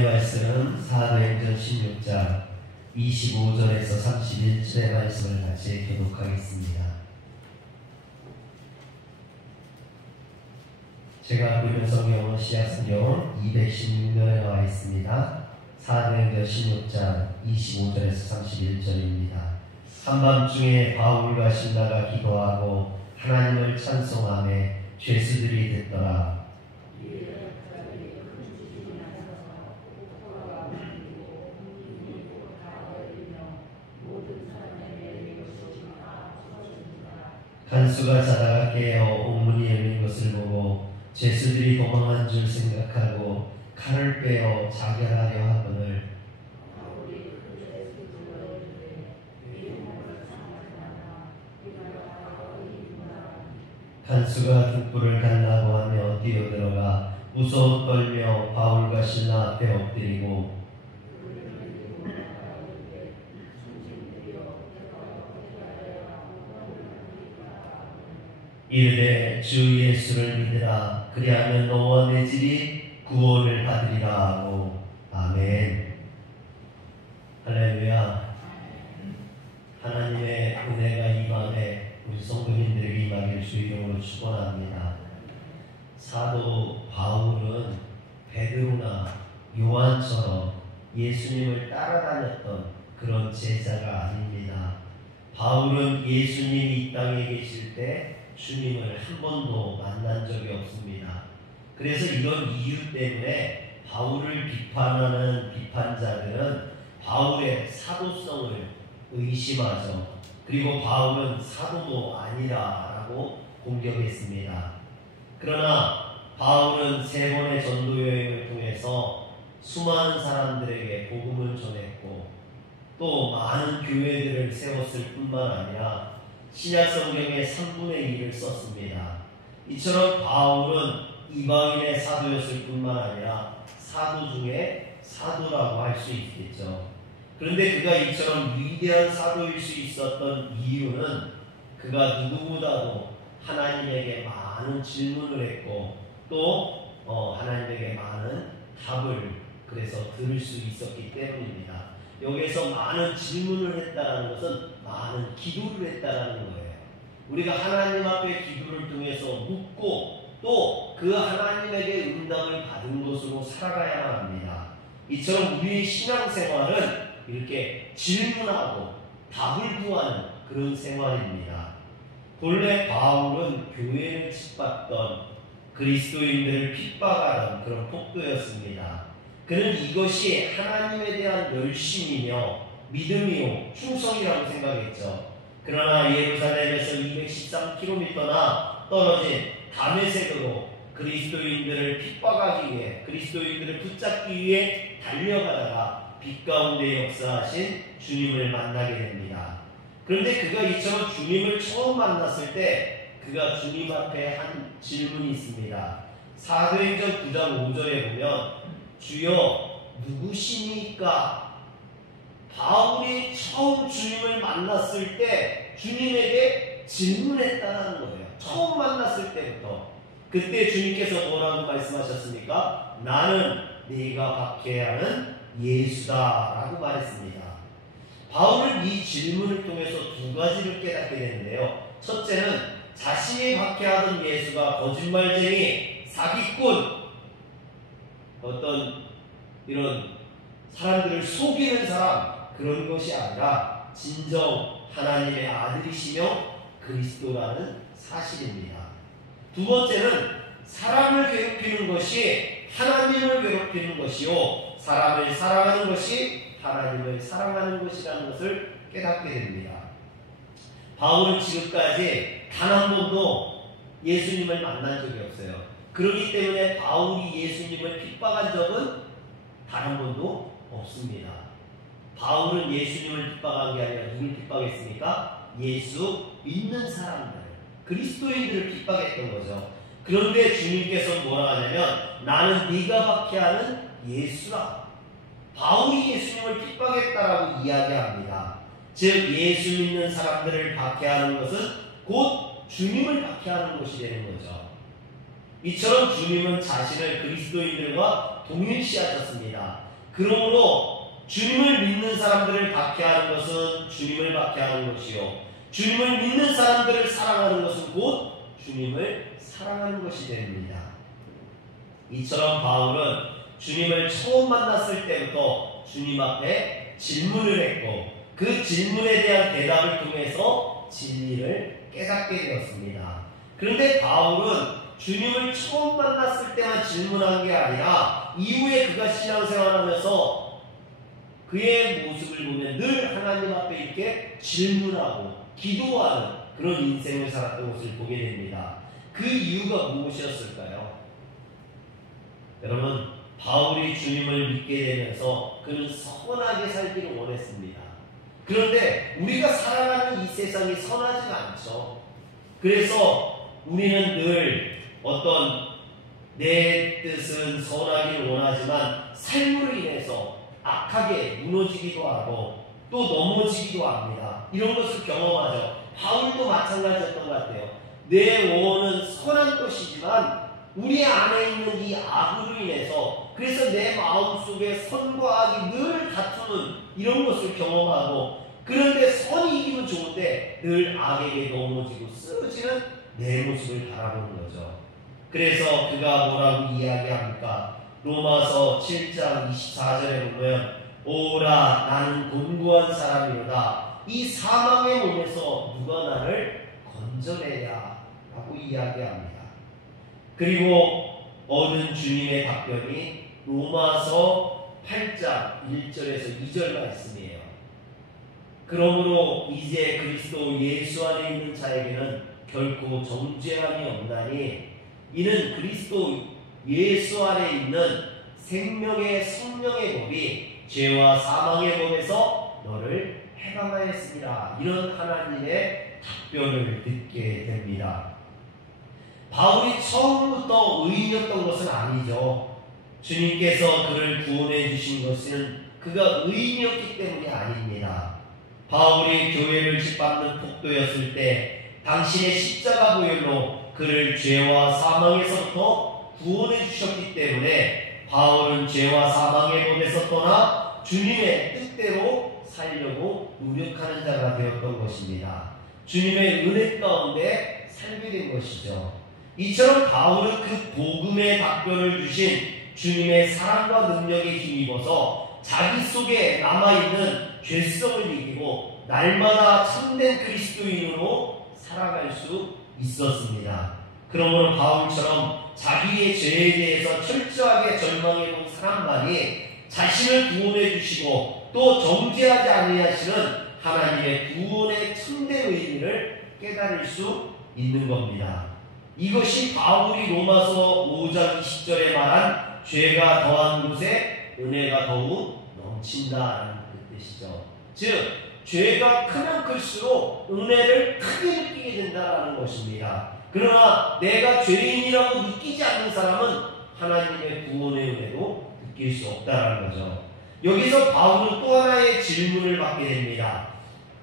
말씀은 사도행전 16장 25절에서 31절의 말씀을 같이 교독하겠습니다. 제가 읽은 성경은 시약성경 216면에 나와 있습니다. 사도행전 16장 25절에서 31절입니다. 한밤중에 바울과 실라가 기도하고 하나님을 찬송하며 죄수들이 듣더라. 간수가 자다가 깨어 옥문이 열린 것을 보고 죄수들이 도망한 줄 생각하고 칼을 빼어 자결하려 하거늘 간수가 등불을 달라고 하며 뛰어들어가 무서워 떨며 바울과 실라 앞에 엎드리고 이르되 주 예수를 믿으라. 그리하면 너와 내 집이 구원을 받으리라 하고. 아멘. 할렐루야. 하나님의 은혜가 이 밤에 우리 성도님들에게 임하기를 주 이름으로 축원합니다. 사도 바울은 베드로나 요한처럼 예수님을 따라다녔던 그런 제자가 아닙니다. 바울은 예수님이 이 땅에 계실 때 주님을 한 번도 만난 적이 없습니다. 그래서 이런 이유 때문에 바울을 비판하는 비판자들은 바울의 사도성을 의심하죠. 그리고 바울은 사도도 아니라라고 공격했습니다. 그러나 바울은 3번의 전도 여행을 통해서 수많은 사람들에게 복음을 전했고 또 많은 교회들을 세웠을 뿐만 아니라 신약 성경의 3분의 1을 썼습니다. 이처럼 바울은 이방인의 사도였을 뿐만 아니라 사도 중에 사도라고 할 수 있겠죠. 그런데 그가 이처럼 위대한 사도일 수 있었던 이유는 그가 누구보다도 하나님에게 많은 질문을 했고 또 하나님에게 많은 답을 그래서 들을 수 있었기 때문입니다. 여기에서 많은 질문을 했다는 것은 많은 기도를 했다는 거예요. 우리가 하나님 앞에 기도를 통해서 묻고 또 그 하나님에게 응답을 받은 것으로 살아가야만 합니다. 이처럼 우리의 신앙생활은 이렇게 질문하고 답을 구하는 그런 생활입니다. 본래 바울은 교회를 짓밟던 그리스도인들을 핍박하던 그런 폭도였습니다. 그는 이것이 하나님에 대한 열심이며 믿음이요 충성이라고 생각했죠. 그러나 예루살렘에서 213km나 떨어진 다메섹으로 그리스도인들을 핍박하기 위해 그리스도인들을 붙잡기 위해 달려가다가 빛 가운데 역사하신 주님을 만나게 됩니다. 그런데 그가 이처럼 주님을 처음 만났을 때 그가 주님 앞에 한 질문이 있습니다. 사도행전 9장 5절에 보면 주여 누구시니까? 바울이 처음 주님을 만났을 때 주님에게 질문했다는 거예요. 처음 만났을 때부터. 그때 주님께서 뭐라고 말씀하셨습니까? 나는 네가 박해하는 예수다 라고 말했습니다. 바울은 이 질문을 통해서 2가지를 깨닫게 되는데요. 첫째는 자신이 박해하던 예수가 거짓말쟁이, 사기꾼, 어떤 이런 사람들을 속이는 사람, 그런 것이 아니라 진정 하나님의 아들이시며 그리스도라는 사실입니다. 2번째는 사람을 괴롭히는 것이 하나님을 괴롭히는 것이요 사람을 사랑하는 것이 하나님을 사랑하는 것이라는 것을 깨닫게 됩니다. 바울은 지금까지 단 한 번도 예수님을 만난 적이 없어요. 그렇기 때문에 바울이 예수님을 핍박한 적은 단 한 번도 없습니다. 바울은 예수님을 핍박한 게 아니라 누굴 핍박했습니까? 예수 믿는 사람들, 그리스도인들을 핍박했던 거죠. 그런데 주님께서 뭐라 하냐면 나는 네가 박해하는 예수라. 바울이 예수님을 핍박했다라고 이야기합니다. 즉 예수 믿는 사람들을 박해하는 것은 곧 주님을 박해하는 것이 되는 거죠. 이처럼 주님은 자신을 그리스도인들과 동일시하셨습니다. 그러므로 주님을 믿는 사람들을 박해하는 것은 주님을 박해하는 것이요, 주님을 믿는 사람들을 사랑하는 것은 곧 주님을 사랑하는 것이 됩니다. 이처럼 바울은 주님을 처음 만났을 때부터 주님 앞에 질문을 했고 그 질문에 대한 대답을 통해서 진리를 깨닫게 되었습니다. 그런데 바울은 주님을 처음 만났을 때만 질문한 게 아니라 이후에 그가 신앙생활하면서 그의 모습을 보면 늘 하나님 앞에 이렇게 질문하고 기도하는 그런 인생을 살았던 것을 보게 됩니다. 그 이유가 무엇이었을까요? 여러분, 바울이 주님을 믿게 되면서 그는 선하게 살기를 원했습니다. 그런데 우리가 살아가는 이 세상이 선하지가 않죠. 그래서 우리는 늘 어떤 내 뜻은 선하기를 원하지만 삶으로 인해서 악하게 무너지기도 하고 또 넘어지기도 합니다. 이런 것을 경험하죠. 바울도 마찬가지였던 것 같아요. 내 원은 선한 것이지만 우리 안에 있는 이 악으로 인해서 그래서 내 마음속에 선과 악이 늘 다투는 이런 것을 경험하고, 그런데 선이 이기면 좋은데 늘 악에게 넘어지고 쓰러지는 내 모습을 바라보는 거죠. 그래서 그가 뭐라고 이야기합니까? 로마서 7장 24절에 보면 오라 나는 곤고한 사람이로다 이 사망의 몸에서 누가 나를 건져내랴 라고 이야기합니다. 그리고 얻은 주님의 답변이 로마서 8장 1절에서 2절 말씀이에요. 그러므로 이제 그리스도 예수 안에 있는 자에게는 결코 정죄함이 없나니 이는 그리스도 예수 안에 있는 생명의 성령의 법이 죄와 사망의 법에서 너를 해방하였습니다. 이런 하나님의 답변을 듣게 됩니다. 바울이 처음부터 의인이었던 것은 아니죠. 주님께서 그를 구원해 주신 것은 그가 의인이었기 때문이 아닙니다. 바울이 교회를 짓밟는 폭도였을 때 당신의 십자가 보혈로 그를 죄와 사망에서부터 구원해 주셨기 때문에 바울은 죄와 사망의 법에서 떠나 주님의 뜻대로 살려고 노력하는 자가 되었던 것입니다. 주님의 은혜 가운데 살게 된 것이죠. 이처럼 바울은 그 복음의 답변을 주신 주님의 사랑과 능력에 힘입어서 자기 속에 남아있는 죄성을 이기고 날마다 참된 그리스도인으로 살아갈 수 있었습니다. 그러므로 바울처럼 자기의 죄에 대해서 철저하게 절망해 본 사람만이 자신을 구원해 주시고 또 정죄하지 아니하시는 하나님의 구원의 참된 의미를 깨달을 수 있는 겁니다. 이것이 바울이 로마서 5장 20절에 말한 죄가 더한 곳에 은혜가 더욱 넘친다는 그 뜻이죠. 즉 죄가 크면 클수록 은혜를 크게 느끼게 된다는 것입니다. 그러나 내가 죄인이라고 느끼지 않는 사람은 하나님의 구원의 은혜도 느낄 수 없다는 거죠. 여기서 바울은 또 하나의 질문을 받게 됩니다.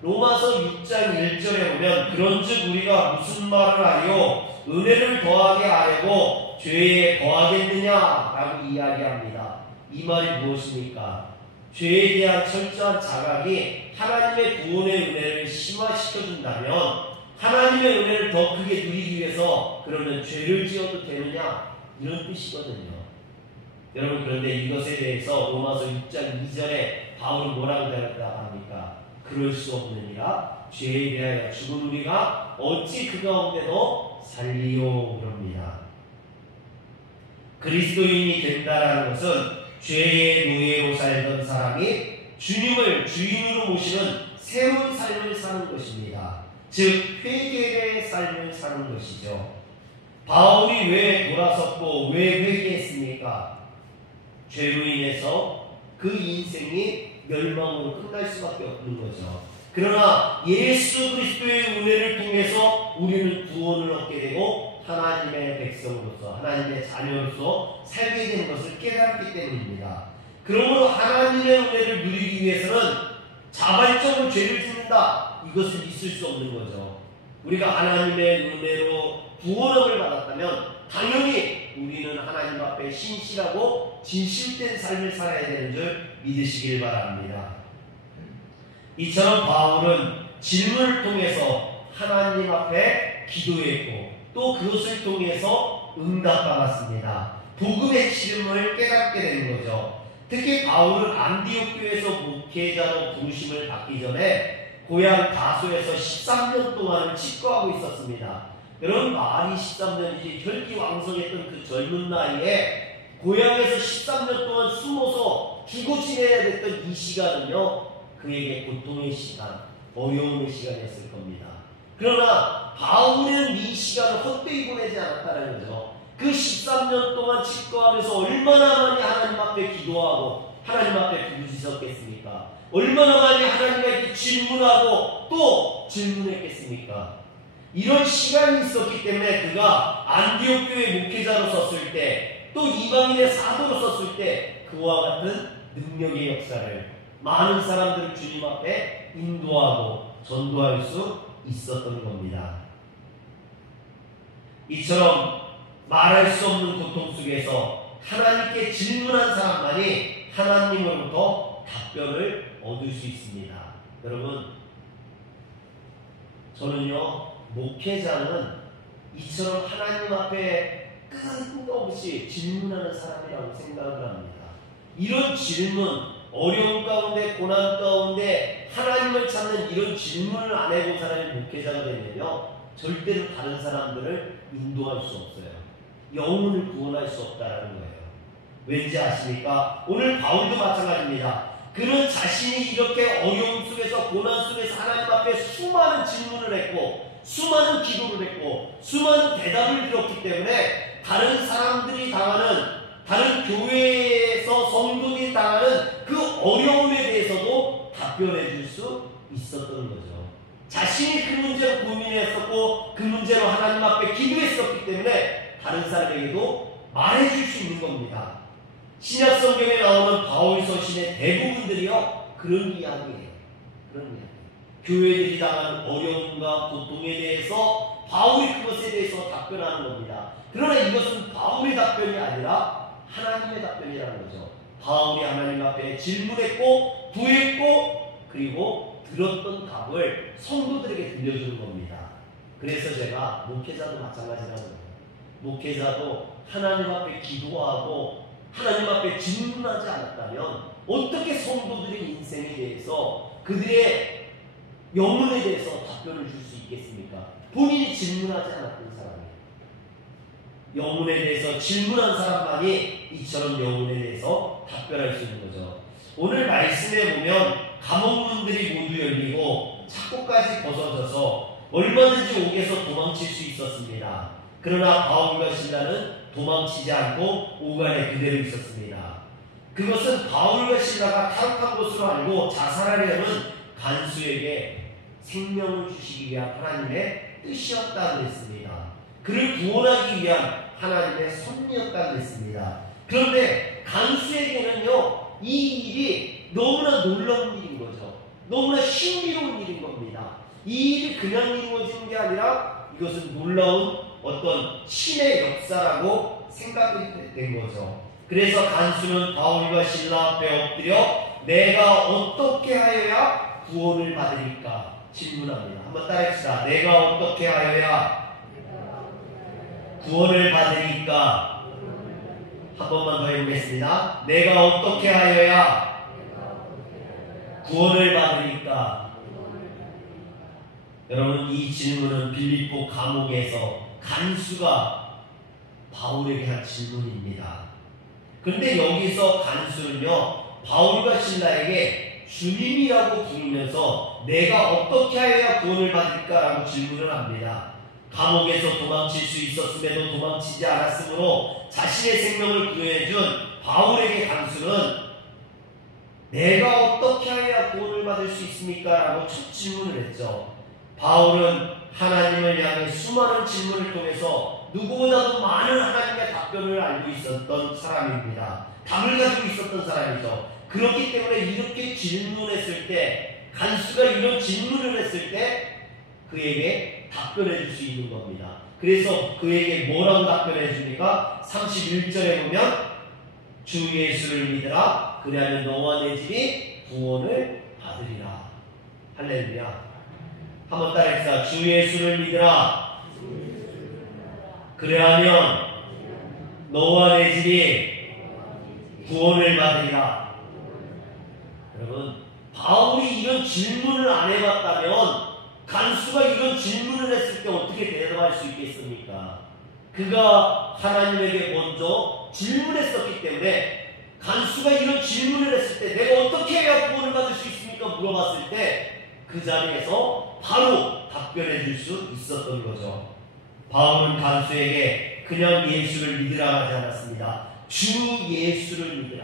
로마서 6장 1절에 보면 그런즉 우리가 무슨 말을 하리요 은혜를 더하게 하려고 죄에 거하겠느냐라고 이야기합니다. 이 말이 무엇입니까? 죄에 대한 철저한 자각이 하나님의 구원의 은혜를 심화시켜준다면 하나님의 은혜를 더 크게 누리기 위해서 그러면 죄를 지어도 되느냐 이런 뜻이거든요. 여러분, 그런데 이것에 대해서 로마서 6장 2절에 바울은 뭐라고 대답합니까? 그럴 수 없느니라 죄에 대하여 죽은 우리가 어찌 그 가운데도 살리요 그럽니다. 그리스도인이 된다라는 것은 죄의 노예로 살던 사람이 주님을 주인으로 모시는 새로운 삶을 사는 것입니다. 즉 회개의 삶을 사는 것이죠. 바울이 왜 돌아섰고 왜 회개했습니까? 죄로 인해서 그 인생이 멸망으로 끝날 수밖에 없는 거죠. 그러나 예수 그리스도의 은혜를 통해서 우리는 구원을 얻게 되고 하나님의 백성으로서 하나님의 자녀로서 살게 되는 것을 깨닫기 때문입니다. 그러므로 하나님의 은혜를 누리기 위해서는 자발적으로 죄를 짓는다, 이것은 있을 수 없는 거죠. 우리가 하나님의 은혜로 구원을 받았다면 당연히 우리는 하나님 앞에 신실하고 진실된 삶을 살아야 되는 줄 믿으시길 바랍니다. 이처럼 바울은 질문을 통해서 하나님 앞에 기도했고 또 그것을 통해서 응답받았습니다. 복음의 지름을 깨닫게 된 거죠. 특히 바울은 안디옥 교회에서 목회자로 부르심을 받기 전에 고향 다소에서 13년 동안을 치과하고 있었습니다. 여러분, 말이 13년이지 혈기왕성했던 그 젊은 나이에 고향에서 13년 동안 숨어서 죽어 지내야 됐던 이 시간은요, 그에게 고통의 시간, 어려움의 시간이었을 겁니다. 그러나 바울은 이 시간을 헛되이 보내지 않았다는 거죠. 그 13년 동안 치과하면서 얼마나 많이 하나님 앞에 기도하고 하나님 앞에 부르짖었겠습니까? 얼마나 많이 하나님에게 질문하고 또 질문했겠습니까? 이런 시간이 있었기 때문에 그가 안디옥 교회 목회자로 섰을 때 또 이방인의 사도로 섰을 때 그와 같은 능력의 역사를 많은 사람들을 주님 앞에 인도하고 전도할 수 있었던 겁니다. 이처럼 말할 수 없는 고통 속에서 하나님께 질문한 사람만이 하나님으로부터 답변을 얻을 수 있습니다. 여러분, 저는요, 목회자는 이처럼 하나님 앞에 끝없이 질문하는 사람이라고 생각을 합니다. 이런 질문, 어려움 가운데 고난 가운데 하나님을 찾는 이런 질문을 안 해본 사람이 목회자가 되면요, 절대로 다른 사람들을 인도할 수 없어요. 영혼을 구원할 수 없다는 거예요. 왠지 아십니까? 오늘 바울도 마찬가지입니다. 그는 자신이 이렇게 어려움 속에서 고난 속에서 하나님 앞에 수많은 질문을 했고 수많은 기도를 했고 수많은 대답을 들었기 때문에 다른 사람들이 당하는, 다른 교회에서 성도들이 당하는 그 어려움에 대해서도 답변해 줄 수 있었던 거죠. 자신이 그 문제로 고민했었고 그 문제로 하나님 앞에 기도했었기 때문에 다른 사람에게도 말해줄 수 있는 겁니다. 신약 성경에 나오는 바울 서신의 대부분들이요, 그런 이야기예요. 그런 이야기. 교회들이 당하는 어려움과 고통에 대해서 바울이 그것에 대해서 답변하는 겁니다. 그러나 이것은 바울의 답변이 아니라 하나님의 답변이라는 거죠. 바울이 하나님 앞에 질문했고 구했고 그리고 들었던 답을 성도들에게 들려주는 겁니다. 그래서 제가 목회자도 마찬가지라는 거예요. 목회자도 하나님 앞에 기도하고 하나님 앞에 질문하지 않았다면 어떻게 성도들의 인생에 대해서 그들의 영혼에 대해서 답변을 줄 수 있겠습니까? 본인이 질문하지 않았던 사람이에요. 영혼에 대해서 질문한 사람만이 이처럼 영혼에 대해서 답변할 수 있는 거죠. 오늘 말씀에 보면 감옥문들이 모두 열리고 창고까지 벗어져서 얼마든지 옥에서 도망칠 수 있었습니다. 그러나 바울과 실라는 도망치지 않고 오간에 그대로 있었습니다. 그것은 바울과 실라가 타락한 것으로 알고 자살하려는 간수에게 생명을 주시기 위한 하나님의 뜻이었다고 했습니다. 그를 구원하기 위한 하나님의 섭리였다고 했습니다. 그런데 간수에게는요, 이 일이 너무나 놀라운 일인 거죠. 너무나 신비로운 일인 겁니다. 이 일이 그냥 이루어지는 게 아니라 이것은 놀라운 어떤 신의 역사라고 생각이 된 거죠. 그래서 간수는 바울과 실라 앞에 엎드려 내가 어떻게 하여야 구원을 받으리까 질문합니다. 한번 따라합시다. 내가 어떻게 하여야 구원을 받으리까? 한 번만 더 해보겠습니다. 내가 어떻게 하여야 구원을 받으리까? 여러분, 이 질문은 빌립보 감옥에서 간수가 바울에게 한 질문입니다. 그런데 여기서 간수는요, 바울과 실라에게 주님이라고 부르면서 내가 어떻게 하여야 구원을 받을까라고 질문을 합니다. 감옥에서 도망칠 수 있었음에도 도망치지 않았으므로 자신의 생명을 구해준 바울에게 간수는 내가 어떻게 해야 구원을 받을 수 있습니까? 라고 첫 질문을 했죠. 바울은 하나님을 향해 수많은 질문을 통해서 누구보다도 많은 하나님의 답변을 알고 있었던 사람입니다. 답을 가지고 있었던 사람이죠. 그렇기 때문에 이렇게 질문했을 때, 간수가 이런 질문을 했을 때 그에게 답변해 줄 수 있는 겁니다. 그래서 그에게 뭐라고 답변해 줍니까? 31절에 보면 주 예수를 믿으라. 그리하면 너와 내 집이 구원을 받으리라. 할렐루야. 한번 따라합시다. 주 예수를 믿으라. 그리하면 너와 내 집이 구원을 받으리라. 여러분, 바울이 이런 질문을 안 해봤다면 간수가 이런 질문을 했을 때 어떻게 대답할 수 있겠습니까? 그가 하나님에게 먼저 질문했었기 때문에 간수가 이런 질문을 했을 때 내가 어떻게 해야 구원을 받을 수 있습니까? 물어봤을 때 그 자리에서 바로 답변해 줄 수 있었던 거죠. 바울은 간수에게 그냥 예수를 믿으라 하지 않았습니다. 주 예수를 믿으라.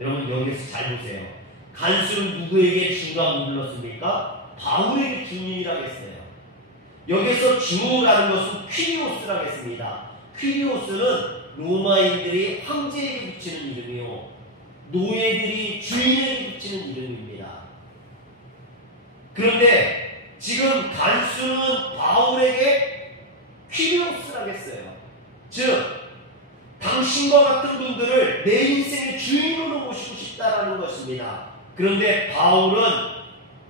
여러분 여기서 잘 보세요. 간수는 누구에게 주가 물렀습니까? 바울에게 주님이라고 했어요. 여기서 주라는 것은 퀴리오스라고 했습니다. 퀴리오스는 로마인들이 황제에게 붙이는 이름이요, 노예들이 주인에게 붙이는 이름입니다. 그런데 지금 간수는 바울에게 퀴리오스라고 했어요. 즉 당신과 같은 분들을 내 인생의 주인으로 모시고 싶다라는 것입니다. 그런데 바울은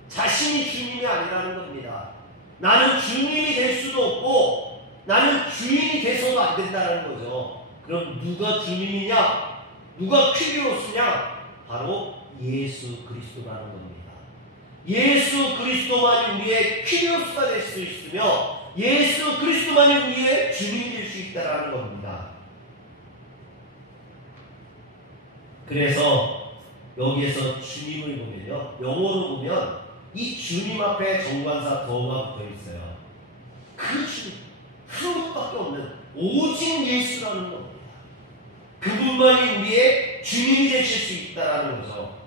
자신이 주님이 아니라는 겁니다. 나는 주님이 될 수도 없고 나는 주인이 돼서도 안 된다는 거죠. 그럼 누가 주님이냐? 누가 퀴리오스냐? 바로 예수 그리스도라는 겁니다. 예수 그리스도만이 우리의 퀴리오스가 될 수 있으며 예수 그리스도만이 우리의 주님이 될 수 있다는 겁니다. 그래서 여기에서 주님을 보면요, 영어로 보면 이 주님 앞에 정관사 더가 붙어 있어요. 그 주님 하나밖에 없는 오직 예수라는 겁니다. 그분만이 우리의 주님이 되실 수 있다는 거죠.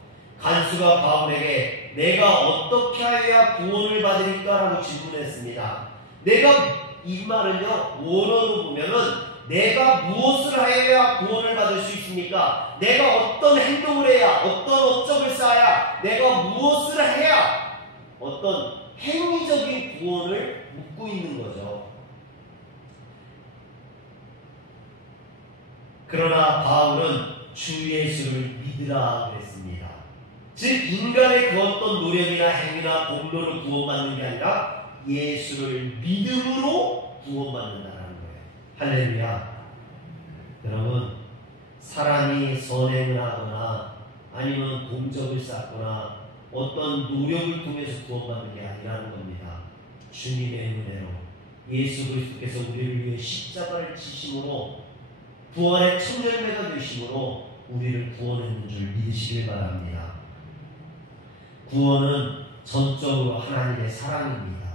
간수가 바울에게 내가 어떻게 해야 구원을 받으리까라고 질문했습니다. 내가 이 말은요, 원어로 보면은 내가 무엇을 해야 구원을 받을 수 있습니까? 내가 어떤 행동을 해야, 어떤 업적을 쌓아야, 내가 무엇을 해야 어떤 행위적인 구원을 묻고 있는 거죠. 그러나 바울은 주 예수를 믿으라 그랬습니다. 즉 인간의 그 어떤 노력이나 행위나 공로를 구원받는 게 아니라 예수를 믿음으로 구원받는다는 거예요. 할렐루야. 여러분, 사람이 선행을 하거나 아니면 공적을 쌓거나 어떤 노력을 통해서 구원받는 게 아니라는 겁니다. 주님의 은혜로 예수 그리스도께서 우리를 위해 십자가를 지심으로 부활의 첫 열매가 되심으로 우리를 구원했는 줄 믿으시길 바랍니다. 구원은 전적으로 하나님의 사랑입니다.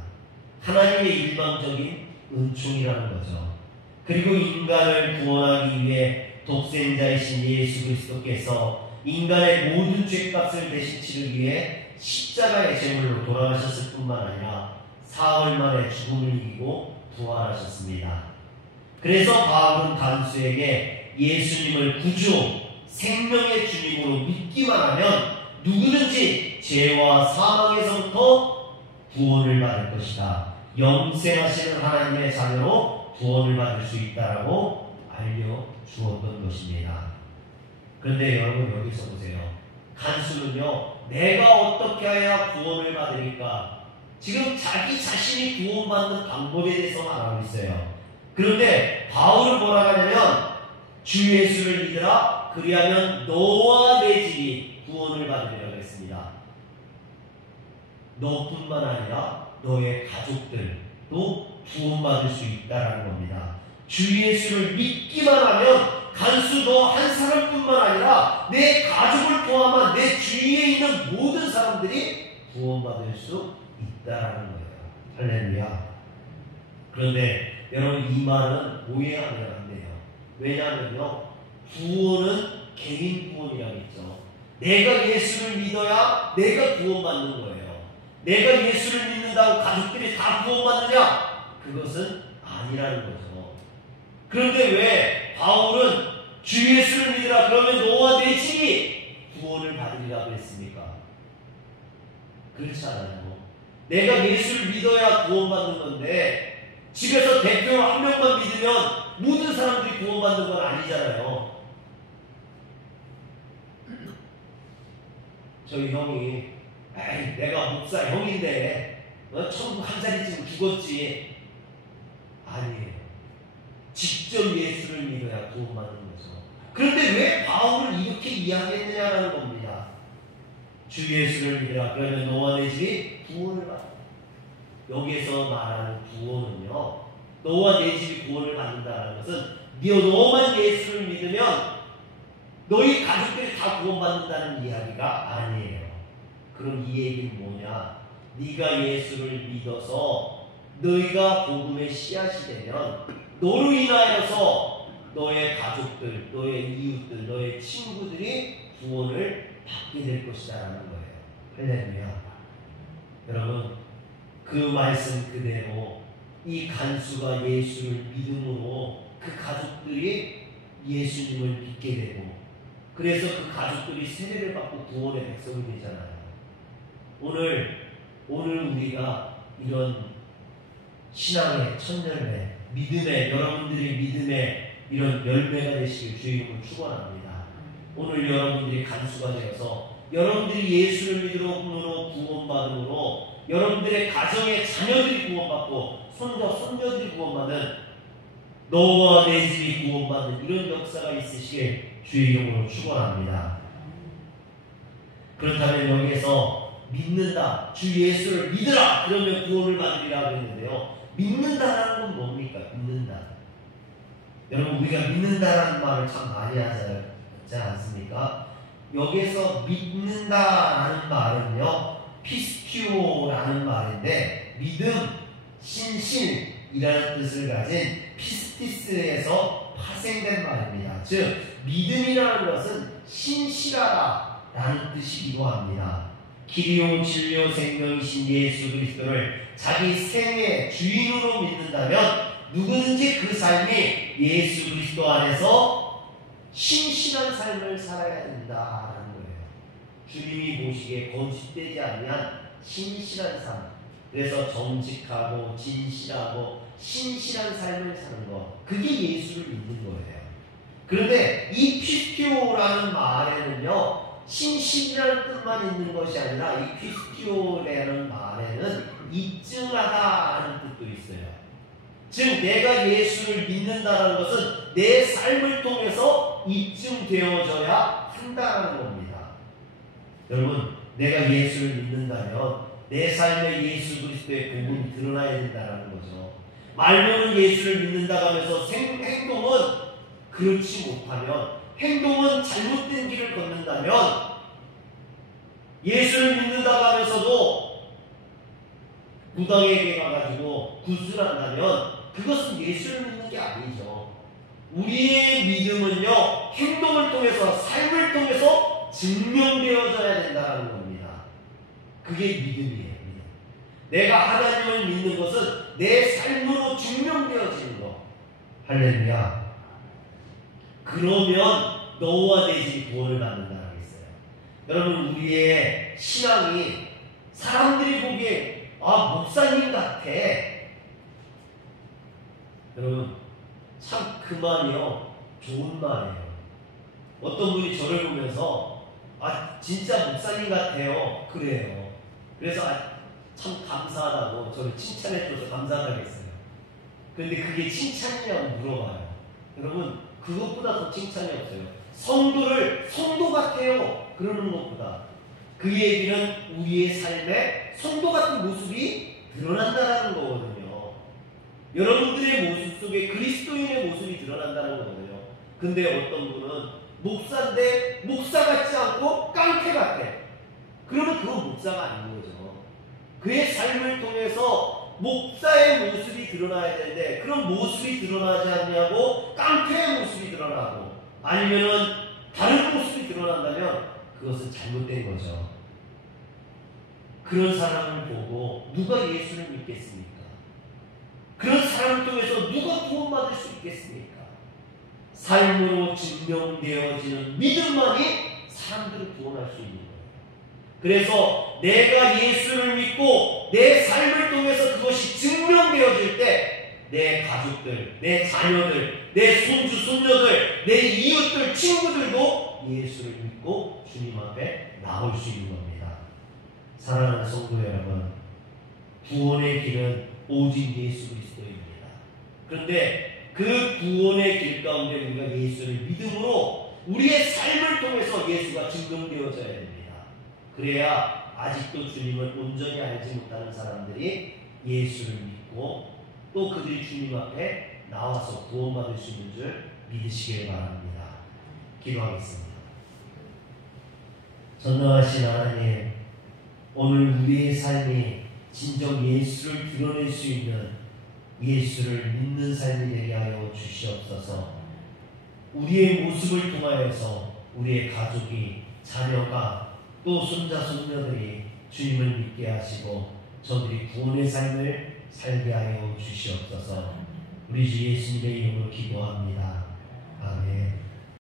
하나님의 일방적인 은총이라는 거죠. 그리고 인간을 구원하기 위해 독생자이신 예수 그리스도께서 인간의 모든 죄값을 대신 치르기 위해 십자가의 제물로 돌아가셨을 뿐만 아니라 사흘 만에 죽음을 이기고 부활하셨습니다. 그래서 바울은 간수에게 예수님을 구주, 생명의 주님으로 믿기만 하면 누구든지 죄와 사망에서부터 구원을 받을 것이다. 영생하시는 하나님의 자녀로 구원을 받을 수 있다라고 알려주었던 것입니다. 그런데 여러분 여기서 보세요. 간수는요, 내가 어떻게 해야 구원을 받으니까 지금 자기 자신이 구원받는 방법에 대해서 말하고 있어요. 그런데 바울은 뭐라 하냐면 주 예수를 믿으라. 그리하면 너와 내 집이 구원을 받으리라고 했습니다. 너뿐만 아니라 너의 가족들도 구원받을 수 있다는 겁니다. 주 예수를 믿기만 하면 간수 너 한 사람뿐만 아니라 내 가족을 포함한 내 주위에 있는 모든 사람들이 구원받을 수 있다는 거예요. 할렐루야. 그런데 여러분 이 말은 오해하면 안 돼요. 왜냐하면요, 구원은 개인 구원이라고 했죠. 내가 예수를 믿어야 내가 구원받는 거예요. 내가 예수를 믿는다고 가족들이 다 구원받느냐? 그것은 아니라는 거죠. 그런데 왜 바울은 주 예수를 믿으라 그러면 너와 내 집이 구원을 받으리라고 했습니까? 그렇지 않아요. 내가 예수를 믿어야 구원받는 건데 집에서 대표 한 명만 믿으면 모든 사람들이 구원받는 건 아니잖아요. 저희 형이 에이, 내가 목사 형인데 천국 한 자리쯤 죽었지. 아니에요. 직접 예수를 믿어야 구원받는 거죠. 그런데 왜 바울을 이렇게 이야기했느냐라는 겁니다. 주 예수를 믿으라. 그러면 너와 내 집이 구원을 받는다. 여기에서 말하는 구원은요, 너와 내 집이 구원을 받는다는 것은 너만 예수를 믿으면 너희 가족들이 다 구원받는다는 이야기가 아니에요. 그럼 이 얘기는 뭐냐? 네가 예수를 믿어서 너희가 복음의 씨앗이 되면 너로 인하여서 너의 가족들, 너의 이웃들, 너의 친구들이 구원을 받게 될 것이다라는 거예요. 할렐루야. 여러분, 그 말씀 그대로 이 간수가 예수를 믿음으로 그 가족들이 예수님을 믿게 되고, 그래서 그 가족들이 세례를 받고 구원의 백성이 되잖아요. 오늘 우리가 이런 신앙의 첫 열매, 믿음의, 여러분들이 믿음의 이런 열매가 되시길 주의 이름으로 축원합니다. 오늘 여러분들이 간수가 되어서 여러분들이 예수를 믿음으로 구원받음으로 여러분들의 가정의 자녀들이 구원받고 손자들이 구원받는, 너와 내 집이 구원받는 이런 역사가 있으시길 주의 이름으로 축원합니다. 그렇다면 여기에서 믿는다, 주 예수를 믿으라, 그러면 구원을 받으리라 했는데요, 믿는다라는 건 뭡니까? 믿는다. 여러분, 우리가 믿는다라는 말을 참 많이 하지 않습니까? 여기서 믿는다라는 말은요, 피스티오라는 말인데, 믿음, 신실이라는 뜻을 가진 피스티스에서 파생된 말입니다. 즉, 믿음이라는 것은 신실하다라는 뜻이기도 합니다. 길이요 진리요 생명이신 예수 그리스도를 자기 생의 주인으로 믿는다면 누구든지 그 삶이 예수 그리스도 안에서 신실한 삶을 살아야 된다라는 거예요. 주님이 보시기에 거짓되지 아니한 신실한 삶, 그래서 정직하고 진실하고 신실한 삶을 사는 것, 그게 예수를 믿는 거예요. 그런데 이 피스티오라는 말에는요, 신실이라는 뜻만 있는 것이 아니라 이 피스티오라는 말에는 입증하다라는 뜻도 있어요. 즉, 내가 예수를 믿는다는 것은 내 삶을 통해서 입증되어져야 한다는 겁니다. 여러분, 내가 예수를 믿는다면 내 삶에 예수 그리스도의 복음이 드러나야 된다는 거죠. 말로는 예수를 믿는다고 하면서 행동은 그렇지 못하면, 행동은 잘못된 길을 걷는다면, 예수를 믿는다고 하면서도 무당에게 가가지고 구슬한다면 그것은 예수를 믿는 게 아니죠. 우리의 믿음은요, 행동을 통해서, 삶을 통해서 증명되어져야 된다는 겁니다. 그게 믿음이에요. 내가 하나님을 믿는 것은 내 삶으로 증명되어지는 것. 할렐루야. 그러면 너와 내 집이 구원을 받는다라고 했어요. 여러분, 우리의 신앙이 사람들이 보기에 목사님 같아. 여러분, 참 그 말이요, 좋은 말이에요. 어떤 분이 저를 보면서 진짜 목사님 같아요. 그래요. 그래서 참 감사하다고 저를 칭찬해줘서 감사하다고 했어요. 그런데 그게 칭찬이냐고 물어봐요. 여러분, 그것보다 더 칭찬이 없어요. 성도를 성도 같아요 그러는 것보다, 그 얘기는 우리의 삶에 성도 같은 모습이 드러난다는 거거든요. 여러분들의 모습 속에 그리스도인의 모습이 드러난다는 거거든요. 근데 어떤 분은 목사인데 목사 같지 않고 깡패 같아. 그러면 그건 목사가 아닌 거죠. 그의 삶을 통해서 목사의 모습이 드러나야 되는데 그런 모습이 드러나지 않냐고 깡패의 모습이 드러나고 아니면은 다른 모습이 드러난다면 그것은 잘못된 거죠. 그런 사람을 보고 누가 예수를 믿겠습니까? 그런 사람을 통해서 누가 구원받을 수 있겠습니까? 삶으로 증명되어지는 믿음만이 사람들을 구원할 수 있는 거예요. 그래서 내가 예수를 믿고 내 삶을 통해서 그것이 증명되어질 때 내 가족들, 내 자녀들, 내 손주, 손녀들, 내 이웃들, 친구들도 예수를 믿고 주님 앞에 나올 수 있는 겁니다. 사랑하는 성도 여러분, 구원의 길은 오직 예수 그리스도입니다. 그런데 그 구원의 길 가운데 우리가 예수를 믿음으로 우리의 삶을 통해서 예수가 증명되어져야 됩니다. 그래야 아직도 주님을 온전히 알지 못하는 사람들이 예수를 믿고 또 그들이 주님 앞에 나와서 구원받을 수 있는 줄 믿으시길 바랍니다. 기도하겠습니다. 전능하신 하나님, 오늘 우리의 삶이 진정 예수를 드러낼 수 있는 예수를 믿는 삶이 되게 하여 주시옵소서. 우리의 모습을 통하여서 우리의 가족이, 자녀가, 또 손자, 손녀들이 주님을 믿게 하시고 저들이 구원의 삶을 살게 하여 주시옵소서. 우리 주 예수님의 이름으로 기도합니다. 아멘.